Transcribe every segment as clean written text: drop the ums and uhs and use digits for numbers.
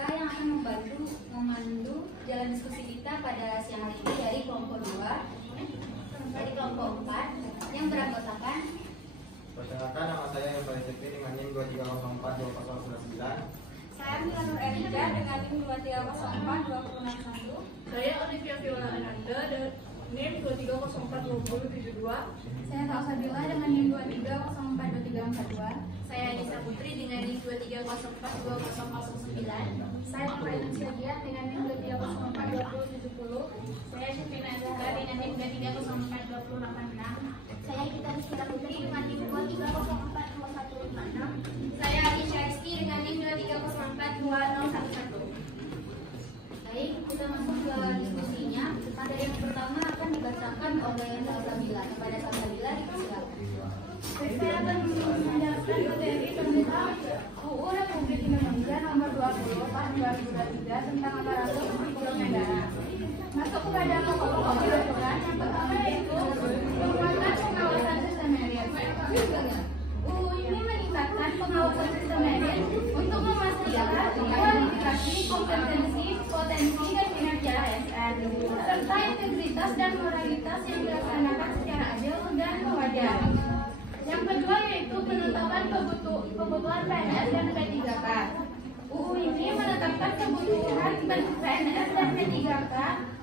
Eka yang akan memandu jalan diskusi kita pada siang hari ini dari kelompok 4 yang beranggotakan. Perkenalkan, nama saya yang paling sepi dengan NIM 23042009. Saya Milanur Erika dengan NIM 23042061. Saya Olivia Viola Ananda dan NIM 23042072. Saya Salsabila dengan NIM 23042342. Saya Anissa Putri dengan NIM 23042009. Saya Nurhayati Syagian dengan NIM 23042070. Saya Syufina Zahra dengan NIM 23042086. Saya Gita Rizky Putri dengan NIM 23042156. Saya Aisyah Rizky dengan NIM 23042011. Baik, kita masuk ke diskusinya. Materi yang pertama akan dibacakan oleh Salsabila. Kepada Salsabila dipersilakan. Saya akan menjelaskan materi tentang UU Republik Indonesia Nomor 20 Tahun 2023 tentang aparatur sipil negara. Masuk kepada pokok-pokok peraturan yang pertama yaitu penguatan pengawasan sistem merit. UU ini meningkatkan pengawasan sistem merit untuk memastikan kualifikasi, kompetensi, potensi, dan kinerja ASN serta integritas dan moralitas yang dilaksanakan secara adil dan wajar. Yang kedua yaitu penetapan kebutuhan PNS dan P3K. UU ini menetapkan kebutuhan PNS dan P3K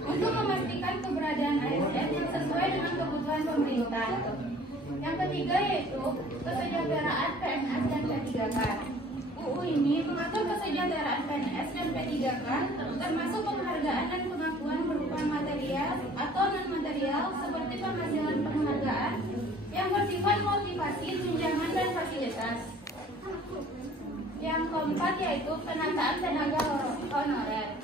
untuk memastikan keberadaan ASN yang sesuai dengan kebutuhan pemerintah. Yang ketiga yaitu kesejahteraan PNS dan P3K. UU ini mengatur kesejahteraan PNS dan P3K termasuk penghargaan dan pengakuan berupa material atau non-material seperti penghasilan penghargaan yang bersifat motivasi, tunjangan, dan fasilitas. Yang keempat yaitu penataan tenaga honorer.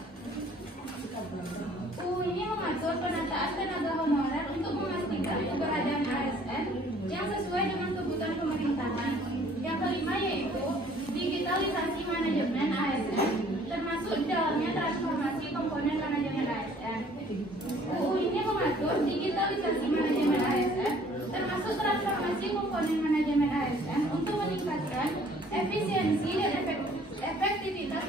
UU ini mengatur penataan tenaga honorer untuk memastikan keberadaan ASN yang sesuai dengan kebutuhan pemerintahan. Yang kelima yaitu digitalisasi manajemen ASN, termasuk di dalamnya transformasi komponen manajemen ASN. UU ini mengatur digitalisasi manajemen ASN, termasuk transformasi komponen manajemen ASN untuk meningkatkan efisiensi dan efektivitas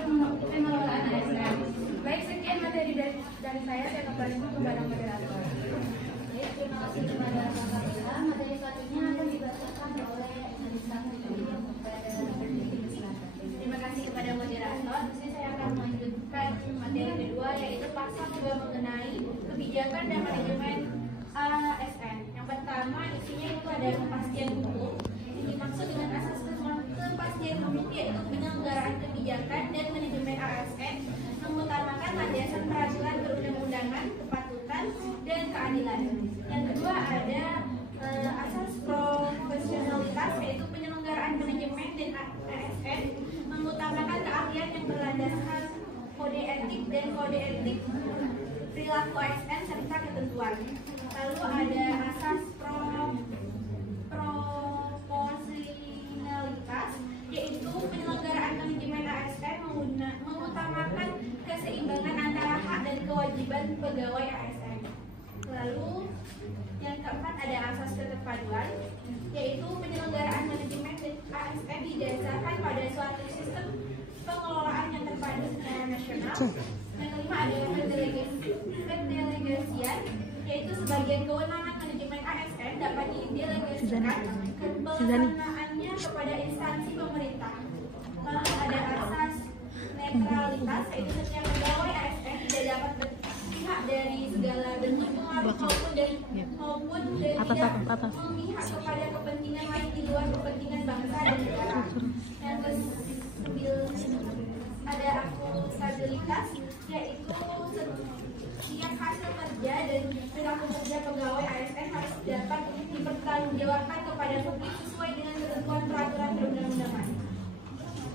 pengelolaan ASN. Baik, sekian materi dari saya kembalikan kepada moderator. Baik, terima kasih kepada Salsabila. Materi selanjutnya akan dibacakan oleh Anissa Putri. Terima kasih kepada moderator. Di sini saya akan melanjutkan materi kedua yaitu pasal 2 mengenai kebijakan dan manajemen ASN. Yang pertama isinya itu ada kepastian hukum. Yang dimaksud dengan asas kepastian hukum yaitu penyelenggaraan kebijakan dan manajemen ASN mengutamakan landasan peraturan perundang-undangan, kepatutan, dan keadilan. Yang kedua ada asas profesionalitas yaitu penyelenggaraan manajemen dan ASN mengutamakan keahlian yang berlandaskan kode etik dan kode etik perilaku ASN serta ketentuan. Lalu ada asas proporsionalitas yaitu penyelenggaraan manajemen ASN mengutamakan keseimbangan antara hak dan kewajiban pegawai ASN. Lalu yang keempat ada asas keterpaduan yaitu penyelenggaraan manajemen ASN didasarkan pada suatu sistem pengelolaan yang terpadu secara nasional. Yang kelima ada pendelegasian yaitu sebagian kewenangan manajemen ASN dapat didelegasikan pelaksanaannya kepada instansi pemerintah. Lalu ada asas netralitas yaitu setiap pegawai ASN tidak dapat berpihak dari segala bentuk pengaruh maupun tidak memihak kepada kepentingan lain di luar kepentingan bangsa dan negara. Yang ada akuntabilitas yaitu setiap hasil kerja dan perilaku kerja pegawai ASN harus dapat dipertanggungjawabkan kepada publik sesuai dengan ketentuan peraturan perundang-undangan.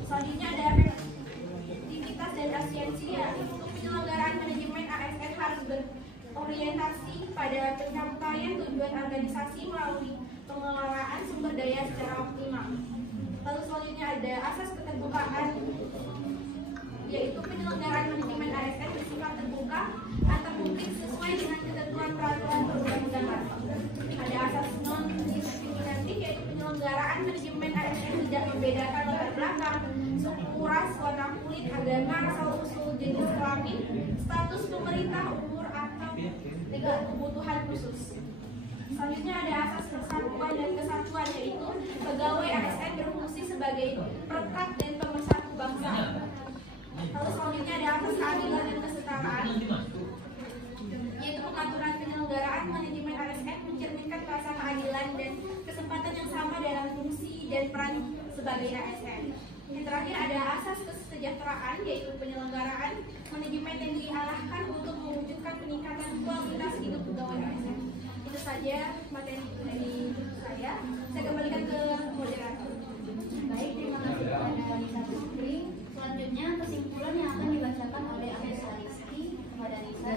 Selanjutnya ada efektivitas dan efisiensi yaitu penyelenggaraan manajemen ASN harus berorientasi pada pencapaian tujuan organisasi melalui pengelolaan sumber daya secara optimal. Lalu selanjutnya ada asas keterbukaan yaitu penyelenggaraan manajemen ASN bersifat terbuka antar publik sesuai dengan ketentuan peraturan perundang-undangan. Ada asas non-diskriminatif yaitu penyelenggaraan manajemen ASN tidak membedakan latar belakang, suku, ras, warna kulit, agama, asal kebutuhan khusus. Selanjutnya ada asas persatuan dan kesatuan, yaitu pegawai ASN berfungsi sebagai perekat dan pemersatu bangsa. Lalu selanjutnya ada asas keadilan dan kesetaraan, yaitu pengaturan penyelenggaraan manajemen ASN mencerminkan rasa keadilan dan kesempatan yang sama dalam fungsi dan peran sebagai ASN. Yang terakhir ada asas kesejahteraan, yaitu penyelenggaraan manajemen yang diarahkan untuk mewujudkan peningkatan kualitas hidup pegawai ASN. Itu saja materi dari saya. Saya kembalikan ke moderator. Baik, terima kasih kepada Nisa Putri. Selanjutnya kesimpulan yang akan dibacakan oleh Anissa Rizky kepada Nisa.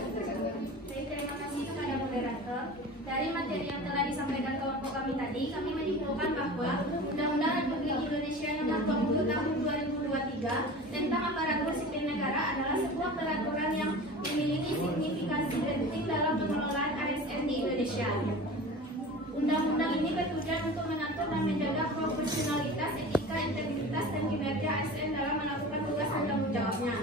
Baik, terima kasih kepada moderator. Dari materi yang telah disampaikan kelompok kami tadi, kami menyimpulkan bahwa Undang-Undang Republik Indonesia Nomor 20 Tahun 2023 tentang aparatur sipil negara adalah sebuah peraturan yang memiliki signifikansi penting dalam pengelolaan ASN di Indonesia. Undang-undang ini bertujuan untuk mengatur dan menjaga profesionalitas, etika, integritas, dan kinerja ASN dalam melakukan tugas dan tanggung jawabnya.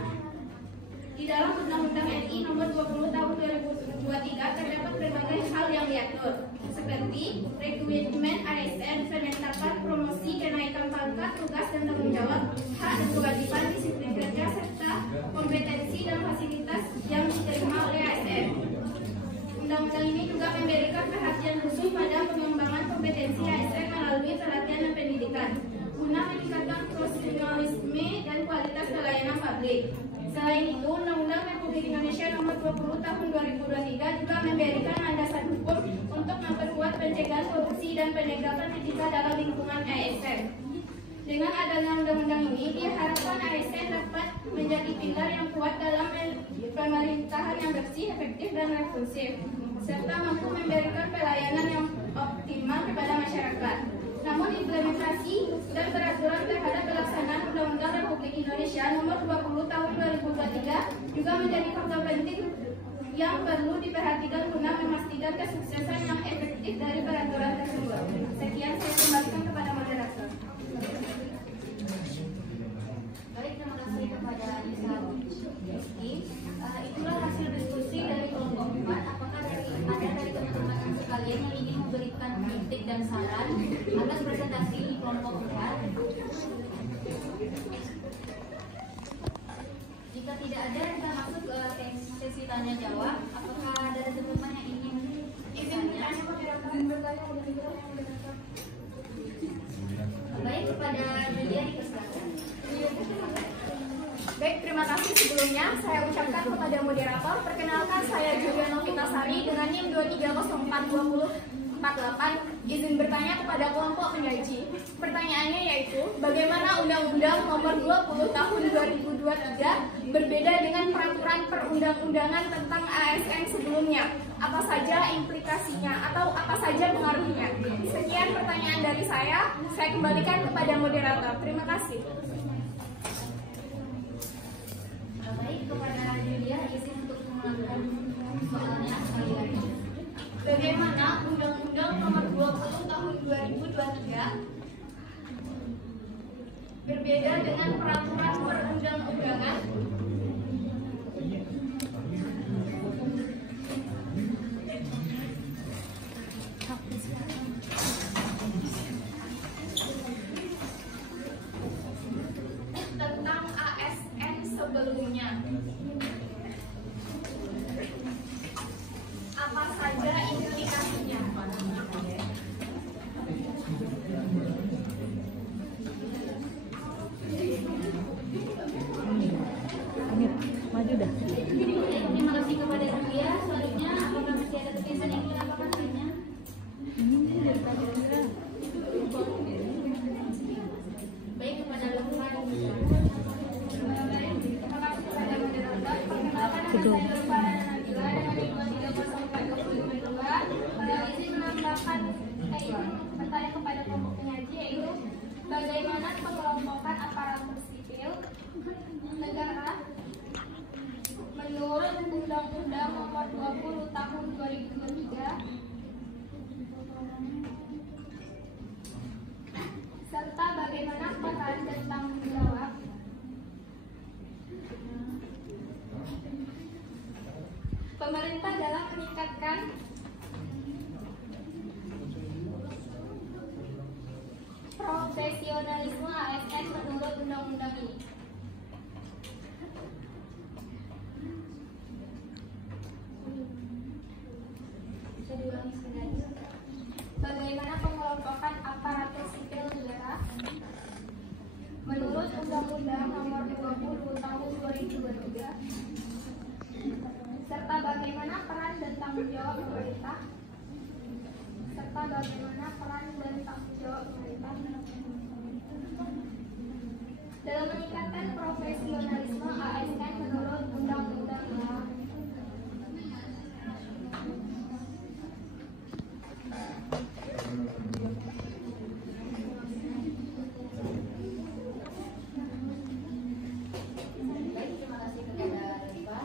Di dalam Undang-Undang RI Nomor 20 Tahun 2023 terdapat berbagai hal yang diatur, seperti rekrutmen ASN, penetapan promosi, kenaikan pangkat, tugas dan tanggung jawab, hak dan kewajiban, disiplin kerja, serta kompetensi dan fasilitas yang diterima oleh ASN. Undang-undang ini juga memberikan perhatian khusus pada pengembangan kompetensi ASN melalui pelatihan dan pendidikan, guna meningkatkan profesionalisme dan kualitas pelayanan publik. Selain itu, Undang-Undang Republik Indonesia Nomor 20 Tahun 2023 juga memberikan landasan hukum untuk memperkuat pencegahan korupsi dan penegakan etika dalam lingkungan ASN. Dengan adanya undang-undang ini, diharapkan ASN dapat menjadi pilar yang kuat dalam pemerintahan yang bersih, efektif, dan responsif, serta mampu memberikan pelayanan yang optimal kepada masyarakat. Namun implementasi dan peraturan terhadap pelaksanaan Undang-Undang Republik Indonesia Nomor 20 Tahun 2023 juga menjadi faktor penting yang perlu diperhatikan guna memastikan kesuksesan yang efektif dari peraturan tersebut. Sekian, saya kembalikan kepada moderator. Baik, terima kasih kepada Anissa Rizky. Itulah hasil diskusi dari kelompok 4. Apakah ada dari teman-teman sekalian yang ingin memberikan kritik dan saran atas presentasi di kelompok 4? Jika tidak ada, kita masuk ke sesi tanya jawab. Apakah ada teman-teman yang ingin baik, kepada Julia dipersilakan. Baik, terima kasih. Sebelumnya saya ucapkan kepada moderator, perkenalkan saya Julia Novitasari dengan NIM 23042048. Izin bertanya kepada kelompok penyaji. Pertanyaannya yaitu, bagaimana Undang-Undang Nomor 20 Tahun 2023 berbeda dengan peraturan perundang-undangan tentang ASN sebelumnya? Apa saja implikasinya atau apa saja pengaruhnya? Sekian pertanyaan dari saya kembalikan kepada moderator. Terima kasih. Baik, kepada Julia, izin untuk mengulangi soalnya sekali lagi. Bagaimana Undang-Undang Nomor 20 Tahun 2023 berbeda dengan peraturan perundang-undangan tentang ASN sebelumnya? Apa saja implikasinya? Maju dah. Terima kasih kepada Julia. Selanjutnya, apakah masih ada tulisan yang ingin apa lainnya? Baik, kepada Lukman. Terima kasih kepada moderator. Perkenalkan nama saya Lukman Nabila dengan NIM 230422. Izin menambahkan bertanya kepada kelompok penyaji, yaitu bagaimana pengelompokan aparatur sipil negara menurut Undang-Undang Nomor 20 Tahun 2023 serta bagaimana peran dan tanggung jawab Pemerintah dalam meningkatkan profesionalisme ASN menurut undang-undang ini. Bisa diulangi sekali. Bagaimana pengelompokan aparatur sipil negara menurut Undang-Undang Nomor 20 Tahun 2023 serta bagaimana peran dan tanggung jawab pemerintah dalam meningkatkan profesionalisme ASN menurut Undang-Undang ini. Baik, terima kasih kepada Rifa.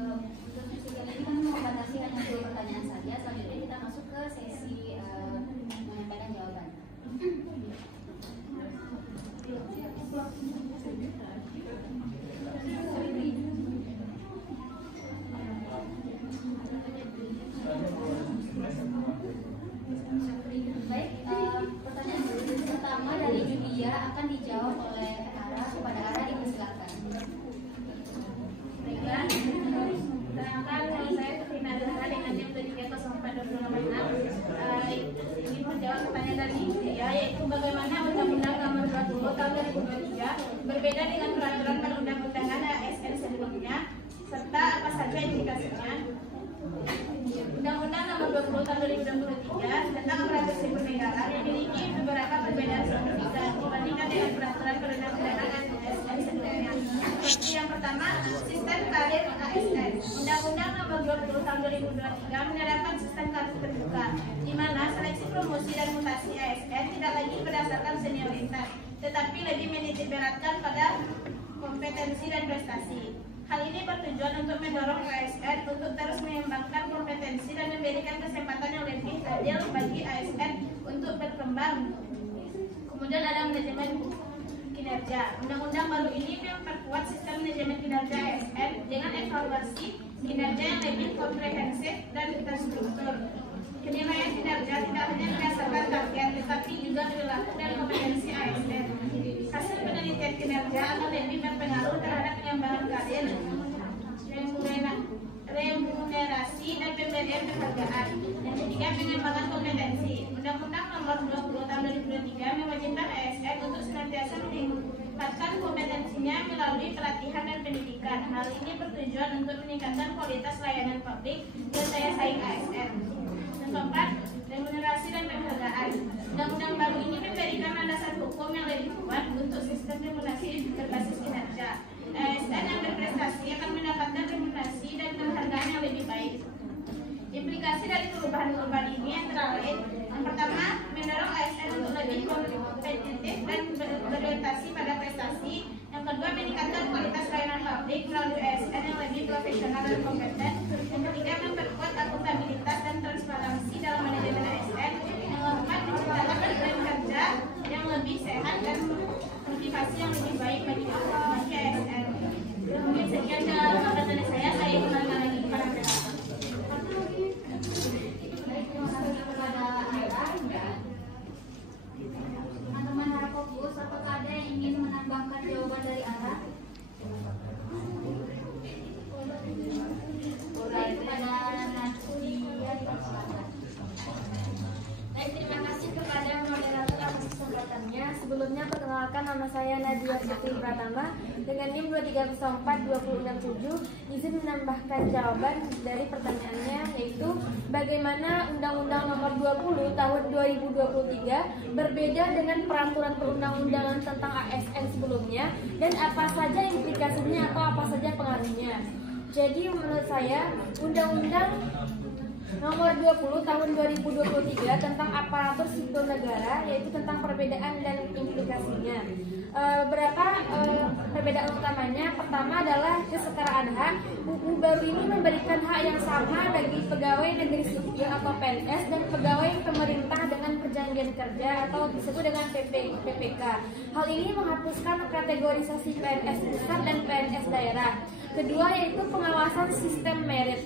Untuk sesi kali ini kami membatasi hanya 2 pertanyaan saja. Selanjutnya kita masuk ke sesi menyampaikan jawaban. Baik, pertanyaan pertama dari Julia akan dijawab oleh Ara. Kepada Ara dipersilakan. Baiklah, perkenalkan nama saya Sutina Dahra dengan NIM 2304/2016. Ingin menjawab pertanyaan dari Julia, yaitu bagaimana Undang-Undang Nomor 20 Tahun 2023 berbeda dengan peraturan perundang-undangan ASN sebelumnya, serta apa saja implikasinya. Undang-Undang Nomor 20 Tahun 2023 tentang aparatur sipil negara memiliki beberapa perbedaan signifikan dibandingkan dengan peraturan perundang-undangan ASN sebelumnya. Seperti yang pertama, sistem karir ASN. Undang-Undang Nomor 20 Tahun 2023 menerapkan sistem karir terbuka, di mana seleksi promosi dan mutasi ASN tidak lagi berdasarkan senioritas, tetapi lebih menitikberatkan pada kompetensi dan prestasi. Hal ini bertujuan untuk mendorong ASN untuk terus mengembangkan kompetensi dan memberikan kesempatan yang lebih adil bagi ASN untuk berkembang. Kemudian ada manajemen kinerja. Undang-undang baru ini memperkuat sistem manajemen kinerja ASN dengan evaluasi kinerja yang lebih komprehensif dan terstruktur. Penilaian kinerja tidak hanya berdasarkan target, tetapi juga perilaku dan kompetensi ASN. Hasil penelitian kinerja akan lebih berpengaruh terhadap pengembangan karir, remunerasi, dan pemberian penghargaan. Yang ketiga, pengembangan kompetensi. Undang-Undang Nomor 20 Tahun 2023 mewajibkan ASN untuk senantiasa meningkatkan kompetensinya melalui pelatihan dan pendidikan. Hal ini bertujuan untuk meningkatkan kualitas layanan publik dan daya saing ASN. Yang keempat, remunerasi dan penghargaan. Undang-undang baru ini memberikan landasan hukum yang lebih kuat untuk sistem remunerasi berbasis kinerja. ASN yang berprestasi akan mendapatkan remunerasi dan penghargaan yang lebih baik. Implikasi dari perubahan-perubahan ini antara lain: yang pertama, mendorong ASN untuk lebih kompetitif dan berorientasi pada prestasi. Yang kedua, meningkatkan kualitas layanan publik melalui ASN yang lebih profesional dan kompeten. Yang ketiga, memperkuat akuntabilitas dan transparansi dalam manajemen ASN. Yang keempat, menciptakan iklim kerja yang lebih sehat dan motivasi yang lebih baik bagi ASN. Mungkin sekian jawaban dari saya kembalikan lagi kepada mereka. Baik, terima kasih kepada Ara. Teman-teman harap fokus. Apakah ada yang ingin menambahkan jawaban dari Ara? Baik, kepada Nadia dipersilakan. Baik, terima kasih kepada moderator atas kesempatannya. Sebelumnya perkenalkan, nama saya Nadia Siti Pratama dengan NIM 2304/2067. Izin menambahkan jawaban dari pertanyaannya, yaitu bagaimana Undang-Undang Nomor 20 Tahun 2023 berbeda dengan peraturan perundang-undangan tentang ASN sebelumnya, dan apa saja implikasinya atau apa saja pengaruhnya. Jadi menurut saya, Undang-Undang Nomor 20 Tahun 2023 tentang aparatur sipil negara, yaitu tentang perbedaan dan implikasinya. Berapa perbedaan utama utamanya. Pertama adalah kesetaraan hak. UU baru ini memberikan hak yang sama bagi pegawai negeri sipil atau PNS dan pegawai pemerintah dengan perjanjian kerja atau disebut dengan PPK. Hal ini menghapuskan kategorisasi PNS pusat dan PNS daerah. Kedua yaitu pengawasan sistem merit.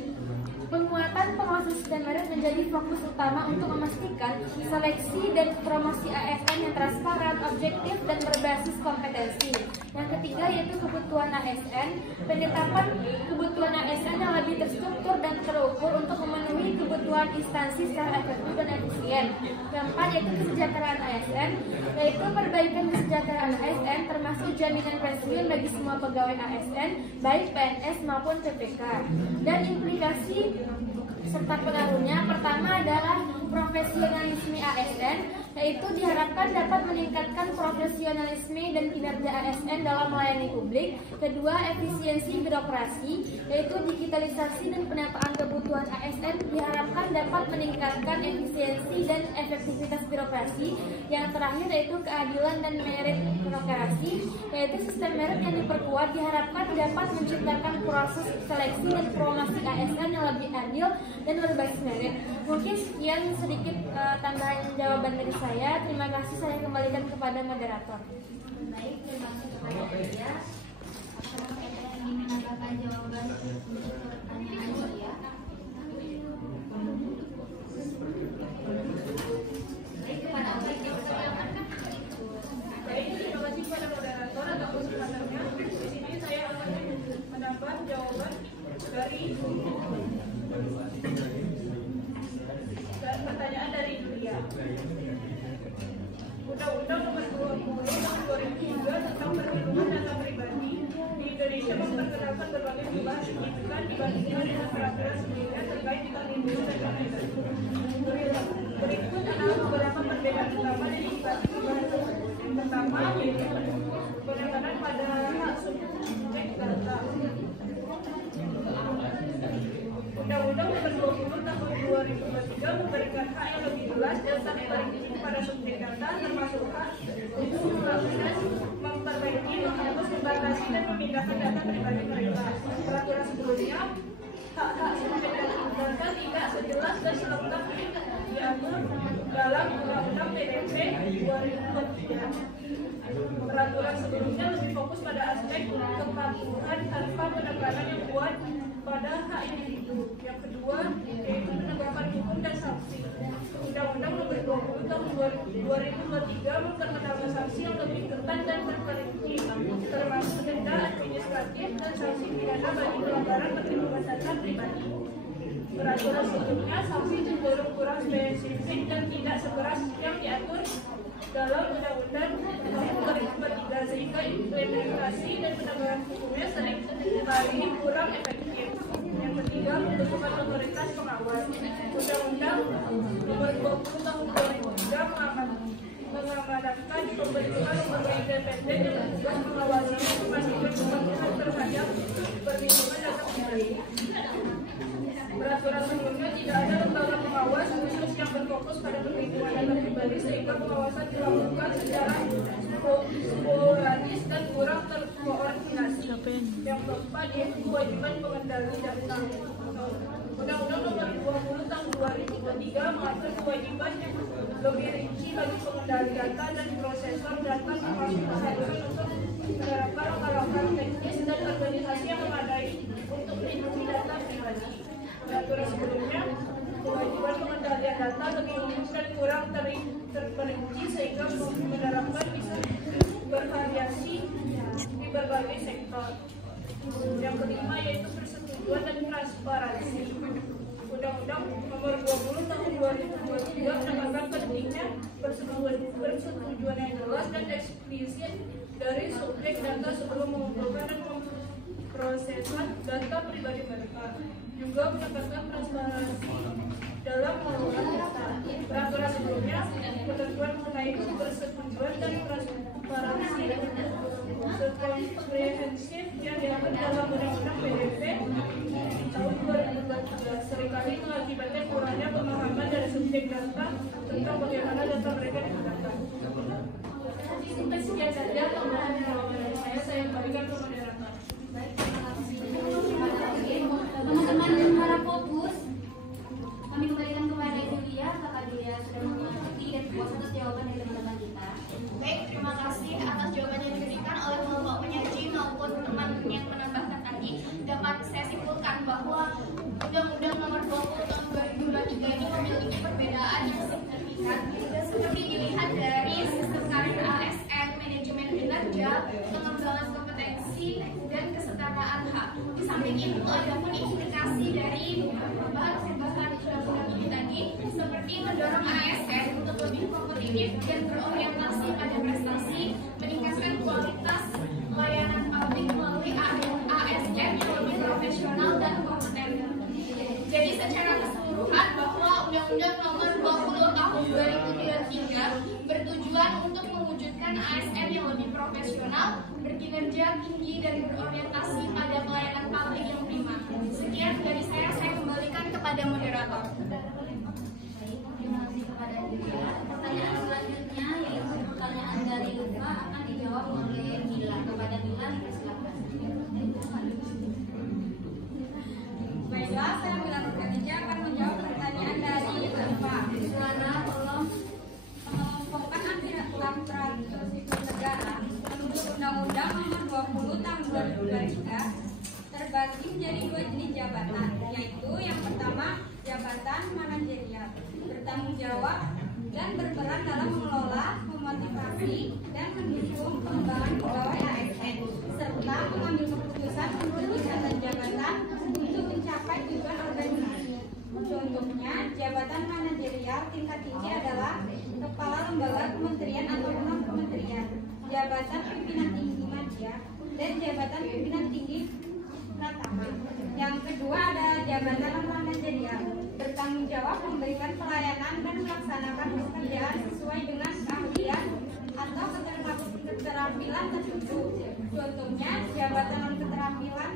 Penguatan pengawasan sistem merit menjadi fokus utama untuk memastikan seleksi dan promosi ASN yang transparan, objektif, dan berbasis kompetensi. Yang ketiga yaitu kebutuhan ASN, penetapan kebutuhan ASN yang lebih terstruktur dan terukur untuk memenuhi kebutuhan instansi secara efektif dan efisien. Keempat yaitu kesejahteraan ASN, yaitu perbaikan kesejahteraan ASN termasuk jaminan pensiun bagi semua pegawai ASN, baik PNS maupun PPK. Dan implikasi serta pengaruhnya, pertama adalah profesionalisme ASN, yaitu diharapkan dapat meningkatkan profesionalisme dan kinerja ASN dalam melayani publik. Kedua, efisiensi birokrasi, yaitu digitalisasi dan penataan kebutuhan ASN diharapkan dapat meningkatkan efisiensi dan efektivitas birokrasi. Yang terakhir yaitu keadilan dan merit birokrasi, yaitu sistem merit yang diperkuat diharapkan dapat menciptakan proses seleksi dan promosi ASN yang lebih adil dan berbasis merit. Mungkin sekian sedikit tambahan jawaban dari saya. Terima kasih, saya kembalikan kepada moderator. Baik, terima kasih kepada Dia. Apakah ada yang ingin menambahkan jawaban untuk pertanyaan Dia? Baik, kepada apa yang kita jawaban? Baik, terima kasih kepada moderator atas kesempatannya. Di sini saya akan menambah jawaban dari pertanyaan dari Julia. Undang-Undang Nomor 20 Tahun 2003 tentang Perlindungan Data Pribadi di Indonesia memperkenalkan berbagai perubahan signifikan dibandingkan dengan peraturan sebelumnya terkait dengan perlindungan data pribadi. Berikut adalah beberapa perbedaan utama dan indikasi perubahan tersebut. Yang pertama yaitu penekanan pada hak subjek data. Undang-Undang Nomor 20 Tahun 2023 memberikan hak yang lebih jelas dan tak terbatas pada subjek data, termasuk hak untuk melakukan, memperbaiki, menghapus, membatasi, dan memindahkan data pribadi mereka. Peraturan sebelumnya, hak-hak subjek data tidak sejelas dan selengkap diatur dalam Undang-Undang PDP 2023. Peraturan sebelumnya lebih fokus pada aspek kepatuhan tanpa penekanan yang kuat pada hak individu. Yang kedua yaitu penegakan hukum dan sanksi. Undang-Undang Nomor 20 Tahun 2023 memperkenalkan sanksi yang lebih ketat dan terperinci, termasuk denda administratif dan sanksi pidana bagi pelanggaran perlindungan data pribadi. Peraturan sebelumnya sanksi cenderung kurang spesifik dan tidak sekeras yang diatur dalam Undang-Undang Tahun 2023 sehingga implementasi dan penegakan hukumnya sering kali kurang efektif. Yang ketiga, pembentukan otoritas pengawas. Undang-Undang Nomor 20 Tahun 2003 mengamanatkan pembentukan lembaga independen yang bertugas mengawasi dan memastikan kepatuhan terhadap perlindungan data pribadi. Peraturan sebelumnya tidak ada lembaga pengawas khusus yang berfokus pada perlindungan data pribadi sehingga pengawasan dilakukan secara sporadis dan kurang terkoordinasi. Yang keempat yaitu kewajiban pengendali data. Undang-Undang Nomor 20 Tahun 2023 mengatur kewajiban yang lebih rinci bagi pengendali data dan prosesor data termasuk keharusan untuk menerapkan langkah-langkah teknis dan organisasi yang memadai untuk melindungi data pribadi. Peraturan sebelumnya, kewajiban pengendalian data lebih umum dan kurang terperinci sehingga menerapkan bisa bervariasi di berbagai sektor. Yang kelima yaitu persetujuan dan transparansi. Undang-Undang Nomor 20 Tahun 2023 menambahkan pentingnya persetujuan yang jelas dan eksplisit dari subjek data sebelum mengumpulkan dan memproseskan data pribadi mereka. Juga menekankan transparansi dalam mengelola data. Peraturan sebelumnya ketentuan mengenai persetujuan dan transparansi komprehensif yang diatur dalam Undang-Undang PDP tahun 2014 seringkali mengakibatkan kurangnya pemahaman dari subjek data tentang bagaimana data mereka digunakan. Sekian saja tambahan jawaban dari saya kembalikan ke moderator. pengembangan kompetensi dan kesetaraan hak. Di samping itu ada pun implikasi dari perubahan-perubahan undang-undang ini tadi, seperti mendorong ASN untuk lebih kompetitif dan berorientasi pada prestasi, meningkatkan kualitas layanan publik melalui ASN yang lebih profesional dan kompeten. Jadi secara keseluruhan bahwa Undang-Undang Nomor 20 Tahun 2003 bertujuan untuk mewujudkan ASN yang lebih profesional, berkinerja tinggi dan berorientasi pada pelayanan publik yang prima. Sekian dari saya kembalikan kepada moderator. Baik, terima kasih kepada Dia. Pertanyaan selanjutnya yaitu pertanyaan dari Luka akan dijawab oleh Mila. Kepada Mila, silakan. Baiklah, saya Mila Nurkanija akan menjawab pertanyaan dari Bapak. Suara tolong. Mengelompokkan aparatur sipil negara menurut Undang-Undang Nomor 20 Tahun 2023 terbagi menjadi dua jenis jabatan, yaitu yang pertama jabatan manajerial, bertanggung jawab dan berperan dalam mengelola, memotivasi dan mendukung pengembangan pegawai ASN serta mengambil keputusan menurut tingkatan jabatan untuk mencapai tujuan organisasi. Contohnya, jabatan manajerial tingkat tinggi adalah kepala lembaga kementerian atau non-kementerian, jabatan pimpinan tinggi media, dan jabatan pimpinan tinggi pratama. Yang kedua ada jabatan non-manajerial, bertanggung jawab memberikan pelayanan dan melaksanakan pekerjaan sesuai dengan keahlian atau keterampilan tertentu. Contohnya, jabatan non-keterampilan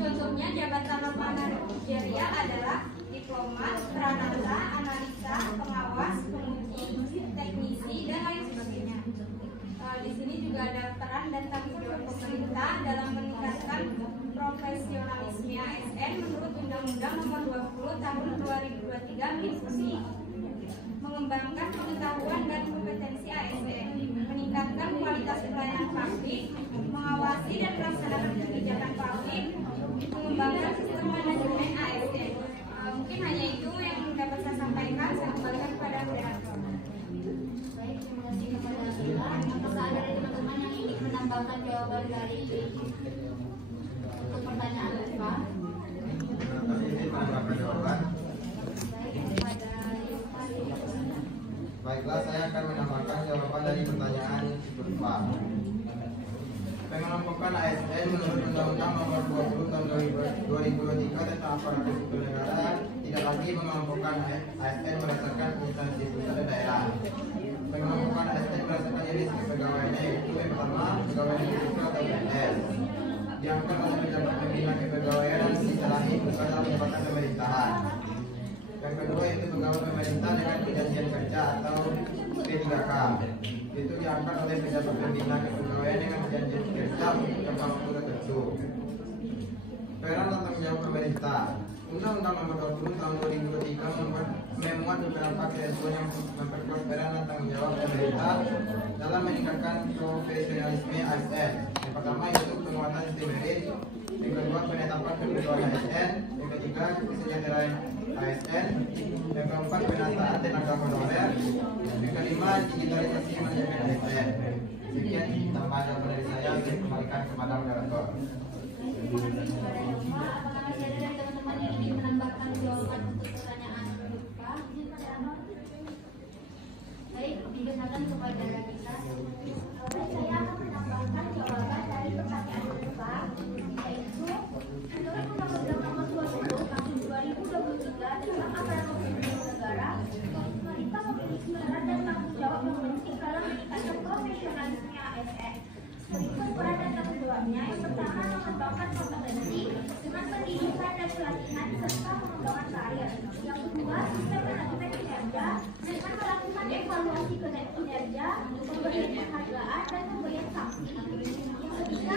Contohnya jabatan non-manajerial adalah diplomat, pranata, analisa, pengawas, penguji, teknisi, dan lain sebagainya. Di sini juga ada peran dan tanggung jawab pemerintah dalam meningkatkan profesionalisme ASN menurut Undang-Undang Nomor 20 Tahun 2023 meliputi mengembangkan pengetahuan dan kompetensi ASN, meningkatkan kualitas pelayanan publik, mengawasi dan melaksanakan kebijakan publik, mengembangkan sistem manajemen ASN. Mungkin hanya itu yang dapat saya sampaikan. Saya kembalikan kepada moderator. Baik, terima kasih kepada Mila. Apakah ada dari teman-teman yang ingin menambahkan jawaban dari untuk pertanyaan Luka? Baik, kepada Luka. Baiklah, saya akan menambahkan jawaban dari pertanyaan Luka. Pengelompokan ASN menurut Undang-Undang Nomor 20 Tahun 2023 tentang aparatur sipil negara tidak lagi mengelompokkan ASN berdasarkan instansi pusat dan daerah. Pengelompokan ASN berdasarkan jenis kepegawaiannya yaitu yang pertama pegawai negeri sipil atau PNS. Diangkat oleh pejabat pembina kepegawaian dan disalahi bukan dalam jabatan pemerintahan. Yang kedua itu pegawai pemerintah dengan perjanjian kerja atau P3K. Itu diangkat oleh pejabat pembina kepegawaian dengan perjanjian kerja untuk jangka waktu tertentu. Peran dan tanggung jawab pemerintah. Undang-Undang Nomor 20 Tahun 2023 memuat beberapa ketentuan yang memperkuat peran dan tanggung jawab pemerintah dalam meningkatkan profesionalisme ASN. Yang pertama itu penguatan sistem merit, yang kedua penetapan kebutuhan ASN, yang ketiga kesejahteraan ASN, yang keempat penataan tenaga honorer, yang kelima digitalisasi manajemen ASN. Sekian tambahan jawaban dari saya, saya kembalikan kepada moderator. Terima kasih kepada Luka. Apakah masih ada dari teman-teman yang ingin menambahkan jawaban untuk pertanyaan Luka? Baik, digunakan kepada kita. Saya akan menambahkan jawaban dari pertanyaan Luka, yaitu menurut Undang-Undang Nomor 20 Tahun 2023 tentang aparatur sipil negara, pemerintah memiliki peran dan tanggung jawab yang penting dalam meningkatkan profesionalisme ASN. Berikut peran dan tanggung jawabnya. Yang pertama, mengembangkan kompetensi dengan pendidikan dan pelatihan serta pengembangan karir. Yang kedua, sistem manajemen kinerja dengan melakukan evaluasi kinerja, pemberian penghargaan dan pemberian sanksi. Yang ketiga,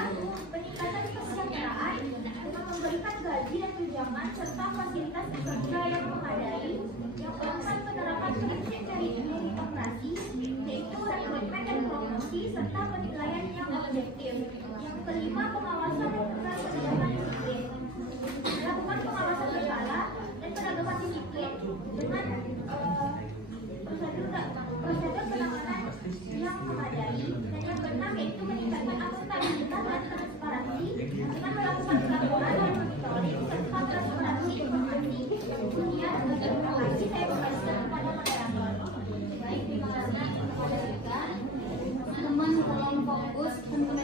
peningkatan kesejahteraan dengan memberikan gaji dan tunjangan serta fasilitas kerja yang memadai. Yang keempat, penerapan prinsip meritokrasi, yaitu rekrutmen dan promosi serta penilaian yang objektif. Yang kelima, pengawasan dan penegakan disiplin. Melakukan pengawasan berkala dan penegakan disiplin dengan prosedur penanganan yang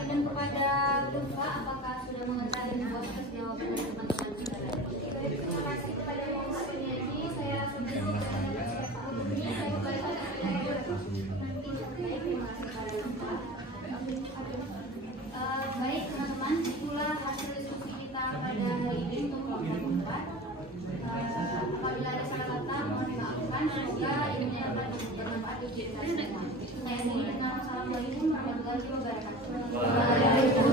Dan kepada Lufa, apakah sudah mengetahui proses jawaban dari teman-teman saudara? Baik, terima kasih kepada Bapak penyanyi. Saya sudah saya kembali pada Baik teman-teman, itulah hasil diskusi kita pada hari ini untuk kelompok 4. Apabila ada salah kata, mohon dimaafkan. Semoga ilmunya dapat bermanfaat bagi kita semua. Saya akhiri dengan wassalamualaikum warahmatullahi wabarakatuh.